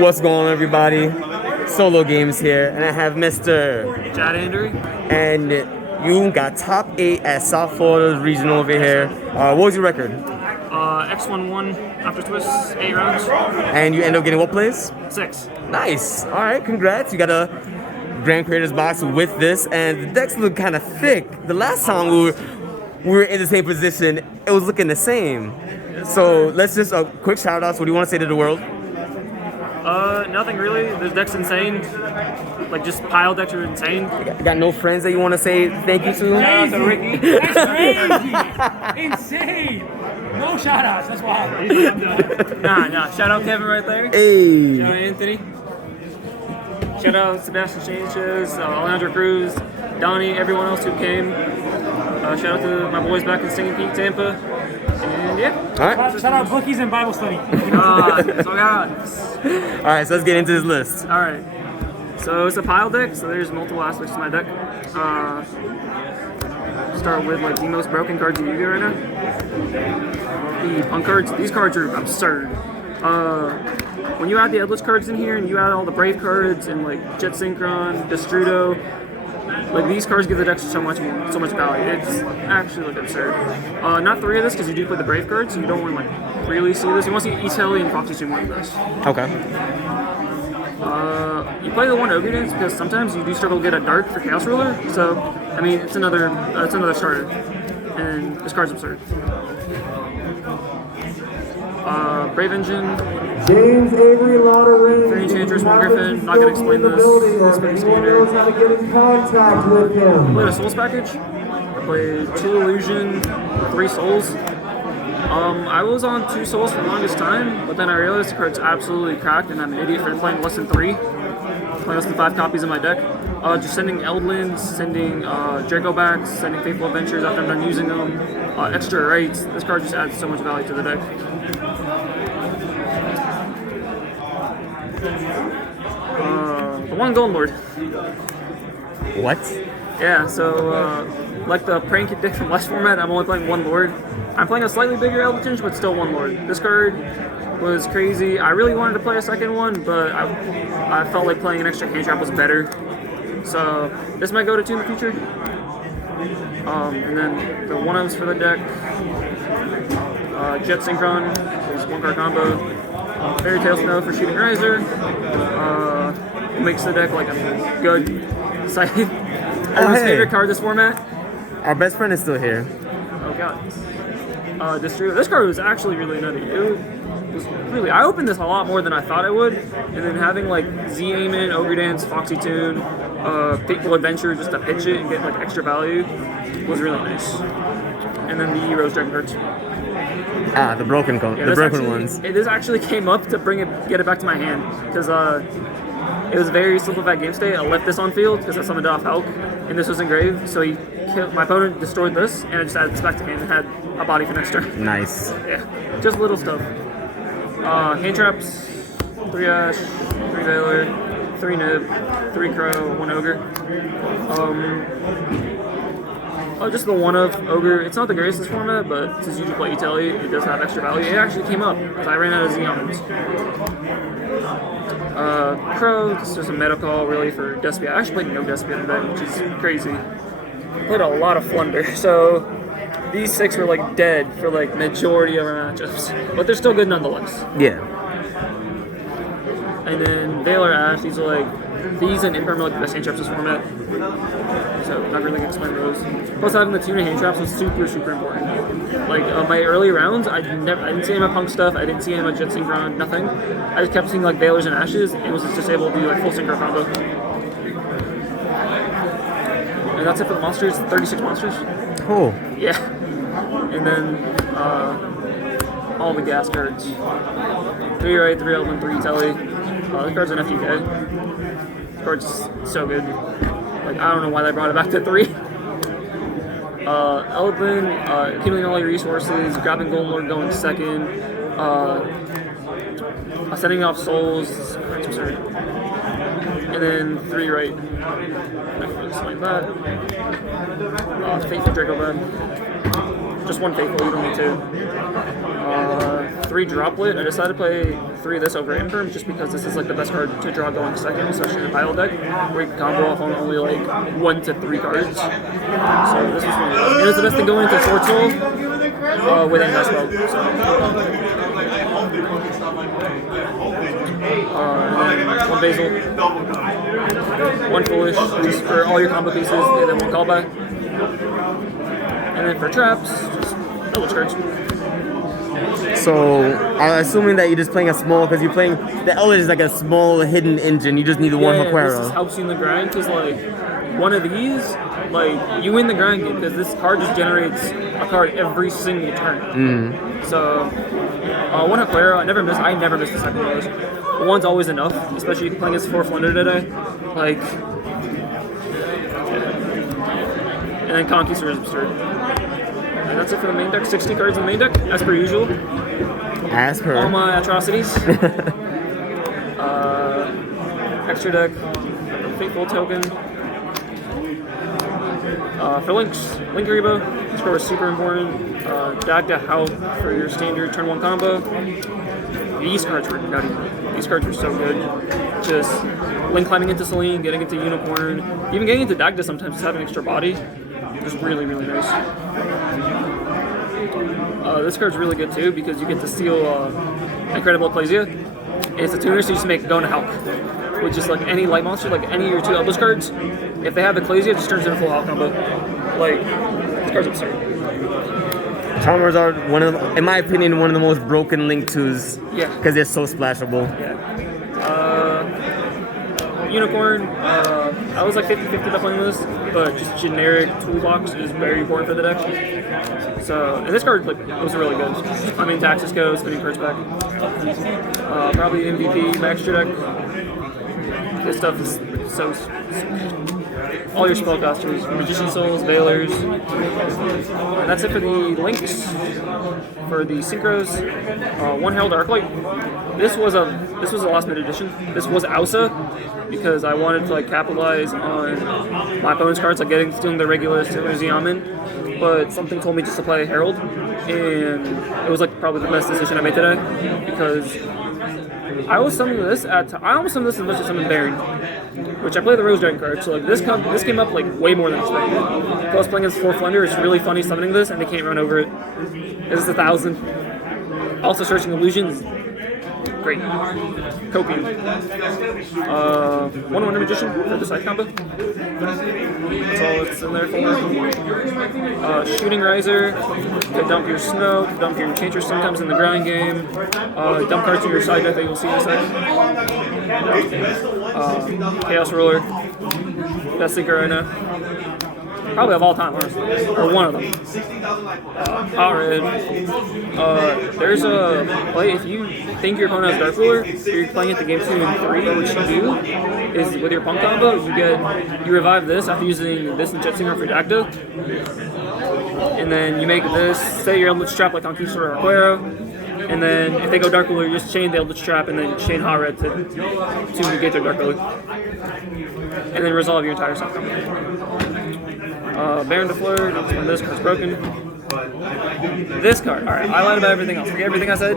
What's going on, everybody? Solo Games here, and I have Mr. Chad Andrew. And you got top 8 at South Florida Regional over here. What was your record? X11 after twists, 8 rounds. And you end up getting what place? 6. Nice. All right, congrats. You got a Grand Creators box with this, and the decks look kind of thick. The last time we were in the same position, it was looking the same. So let's just quick shout outs. What do you want to say to the world? Nothing really. This deck's insane. Like, just pile decks are insane. You got no friends that you want to say thank you to? Shout out to Ricky. That's crazy! Insane! No shout outs, that's wild. Nah. Shout out Kevin right there. Hey! Shout out Anthony. Shout out Sebastian Sanchez, Alejandro Cruz, Donnie, everyone else who came. Shout out to my boys back in Singing Peak, Tampa. And yeah. Alright. Shout out bookies and Bible study. So God. Alright, so let's get into this list. Alright. So it's a pile deck, so there's multiple aspects to my deck. Start with like the most broken cards in Yu-Gi-Oh right now. The P.U.N.K cards. These cards are absurd. When you add the Eldlich cards in here and you add all the Brave cards and like Jet Synchron, Destrudo, like these cards give the deck so much value. It's actually like absurd. Not 3 of this because you do play the Brave cards, so you don't want to like really see this. You want to see Eldlich and Foxy Soon one of this. Okay. You play the one Ogre Dance because sometimes you do struggle to get a Dark for Chaos Ruler. So I mean it's another starter, and this card's absurd. Brave Engine. James Avery Lottery. 3 Enchantress, 1 Griffin. Not gonna explain this. It's pretty standard. How to get in contact with I him. played a Souls package. I played 2 Illusion, 3 Souls. I was on 2 Souls for the longest time, but then I realized the card's absolutely cracked, and I'm an idiot for playing less than 3. Playing less than 5 copies in my deck. Just sending Eldlins, sending Draco backs, sending Faithful Adventures after I'm done using them. Extra rights. This card just adds so much value to the deck. The one Golden Lord. What? Yeah, so like the prank deck from last format, I'm only playing 1 Lord. I'm playing a slightly bigger Eldlich, but still 1 Lord. This card was crazy. I really wanted to play a second one, but I felt like playing an extra hand trap was better. So this might go to 2 in the future. And then the 1-ofs for the deck. Jet Synchron is 1 card combo. Fairy Tail Snow for Shooting Riser. Makes the deck like a good side. Everyone's favorite card this format. Our best friend is still here. Oh god. This card was actually really nutty. It was really. I opened this a lot more than I thought I would, and then having like Z Aimon, Ogre Dance, Foxy Toon, Fateful Adventure just to pitch it and get like extra value was really nice. And then the Rose Dragon cards. Ah, the broken ones. This actually came up to get it back to my hand because it was a very simplified game state. I left this on field because I summoned off P.U.N.K, and this was engraved. So my opponent destroyed this, and I just added this back to hand and had a body for next turn. Nice. Yeah, just little stuff. Hand traps, 3 Ash, 3 Veiler, 3 Nib, 3 Crow, 1 Ogre. Just the 1-of Ogre. It's not the greatest format, but since you do play Eldlich, it does have extra value. It actually came up because I ran out of Xeons. Crow, it's just a meta call really for Despia. I actually played no Despia today, which is crazy. Played a lot of Flunder, so these 6 were like dead for like majority of our matchups, but they're still good nonetheless. Yeah. And then Veiler Ash, these are like and Imperm are like the best hand traps in this format. So not really gonna explain those. Plus having the tuna hand traps was super important. Like my early rounds, I didn't see any of my P.U.N.K stuff. I didn't see any of my Jet Synchron, nothing. I just kept seeing like Veilers and Ashes, and was just able to do like full synchro combo. And that's it for the monsters. 36 monsters. Cool. Yeah. And then all the gas cards. 3 Right, 3 Eldlin, 3 Telly. The card's an FTK. The card's so good. Like I don't know why they brought it back to 3. Eldlin, accumulating all your resources, grabbing Golden Lord going second, sending off souls, that's absurd. And then 3 Right. I'm not gonna explain that. Faithful Draco Bad. Just 1 Faithful, you don't need 2. 3 droplet. I decided to play 3 of this over Imperm just because this is like the best card to draw going second, especially in a battle deck where you can combo off on only like 1 to 3 cards. So this was one of those. It was the best thing going into Sword Soul with anti-spell. One Basil, 1 Foolish, just for all your combo pieces, and then 1 Callback. And then for traps, just Eldlich cards. So, I'm assuming that you're just playing a small, because you're playing, the Eldlich is like a small hidden engine, you just need the one Haquero. This helps you in the grind, because like, one of these, like, you win the grind game, because this card just generates a card every single turn. So, 1 Haquero, I never miss the second one of those. 1's always enough, especially if you're playing against 4 Flunder today. Like, and then Conquistador is absurd. And that's it for the main deck. 60 cards in the main deck, as per usual. As per. All my atrocities. Extra deck, Fateful Token. For links, Link Rebo. This card is super important. Dagda Help for your standard turn 1 combo. These cards were nutty. These cards were so good. Just Link climbing into Celine, getting into Unicorn, even getting into Dagda sometimes, just having extra body. Just really, really nice. This card's really good too because you get to steal Incredible Ecclesia. And it's a tuner, so you just make go into Hulk. With just like any light monster, like any of your 2 Eldlich cards, if they have Ecclesia, it just turns into a full Hulk combo. Like, this card's absurd. Charmers are in my opinion, one of the most broken Link 2s. Yeah. Because they're so splashable. Yeah. Unicorn, I was like 50-50 about playing this, but just generic toolbox is very important for the deck. So, and this card like was really good. I mean, Taxes go, spinning cards back. Probably MVP, my extra deck. This stuff is so all your spellcasters, Magician Souls, Veilers. And that's it for the links. For the synchros, 1 Herald Arclight. This was a last minute edition. This was Ausa because I wanted to like capitalize on my opponent's cards, like stealing the regular Ziaman. But something told me just to play Herald, and it was like probably the best decision I made today because I almost summoned this as much as summoned Baron, which I play the Rose Dragon card. So like this came up like way more than expected. If I was playing against 4 Flunder, it's really funny summoning this, and they can't run over it. This is 1,000. Also searching illusions. Great. Coping. 1 Wonder Magician for the side combo. That's all it's in there for. Shooting Riser to dump your Snow, to dump your Enchantress sometimes in the grind game. Dump cards to your side deck that you'll see in a second. Chaos Ruler. Best thinker right now. Probably of all time, honestly. Or one of them. Hot Red. There's a play, if you think your opponent has Dark Ruler, if you're playing at the game 2 and 3, what you do is with your P.U.N.K combo, you revive this after using this and Jet Singer for Dagda. And then you make this, say your Eldlich Trap like Conquistador or Haquero. And then if they go Dark Ruler, you just chain the Eldlich Trap and then chain Hot Red to negate their Dark Ruler. And then resolve your entire side combo. Baron de Fleur, when this card's broken. This card, alright, I lied about everything else. Forget everything I said.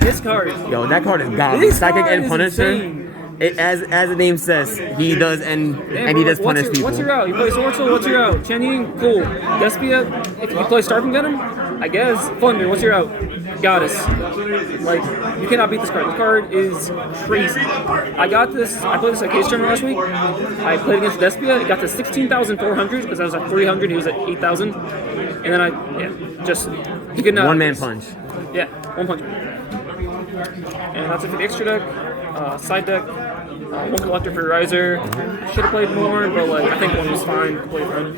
This card. Yo, that card is godly. Psychic and Punisher. As the name says, he does and he does punish people. What's your out? You play Sword Soul, what's your out? Chen Ying, cool. Despia, if you play Starving Venom, I guess. Flunder, what's your out? Goddess. Like, you cannot beat this card. This card is crazy. I played this at Case Tournament last week. I played against Despia, it got to 16,400 because I was at 300, he was at 8,000. And then he could not. One man punch. Yeah, 1 punch. And that's it for the extra deck. Side deck. 1 Collector for Riser. Should have played more, but like I think 1 was fine. Played run.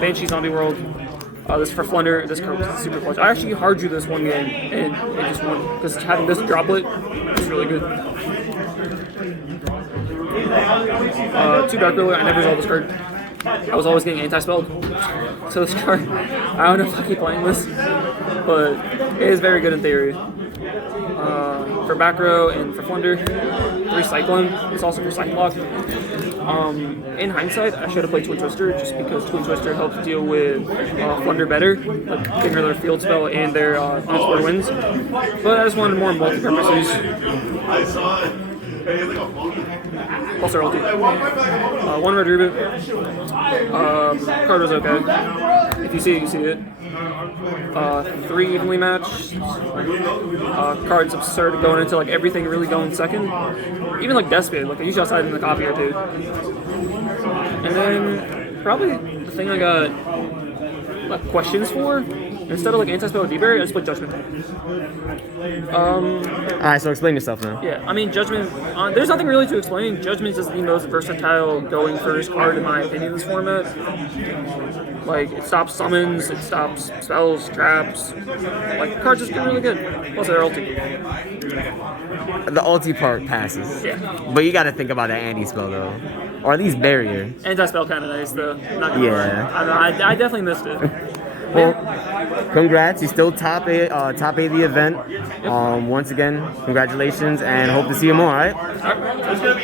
Banshee Zombie World. This for Flunder. This card was super clutch. I actually hard drew this 1 game and it just won because having this droplet is really good. 2 Dark Ruler. I never resolved this card. I was always getting anti-spelled. So this card, I don't know if I keep playing this, but it is very good in theory. for back row and for Flunder. 3 Cyclone. It's also for Side Block. In hindsight, I should have played Twin Twister just because Twin Twister helps deal with Flunder better, like getting rid of their field spell and their unexplored winds. But I just wanted more multi-purpose use. Plus their ulti. 1 red reboot. Card was okay. If you see it, you see it. 3 evenly matched. Cards absurd going into like everything really going second. Even like Death Speed, like I usually outside in the copy or 2. And then probably the thing I got like questions for, instead of like anti-spell D-Berry, I just put Judgment. Alright, so explain yourself now. Yeah, I mean Judgment. There's nothing really to explain. Judgment is the most versatile going first card in my opinion in this format. Like it stops summons, it stops spells, traps. Like cards just get really good. Plus their ulti. The ulti part passes. Yeah. But you gotta think about that anti-spell though. Or at least barrier. Anti-spell kind of nice though. Not gonna Yeah. lie. I definitely missed it. Well, congrats. You still top eight the event. Once again, congratulations and hope to see you more, alright? Alright, that's good.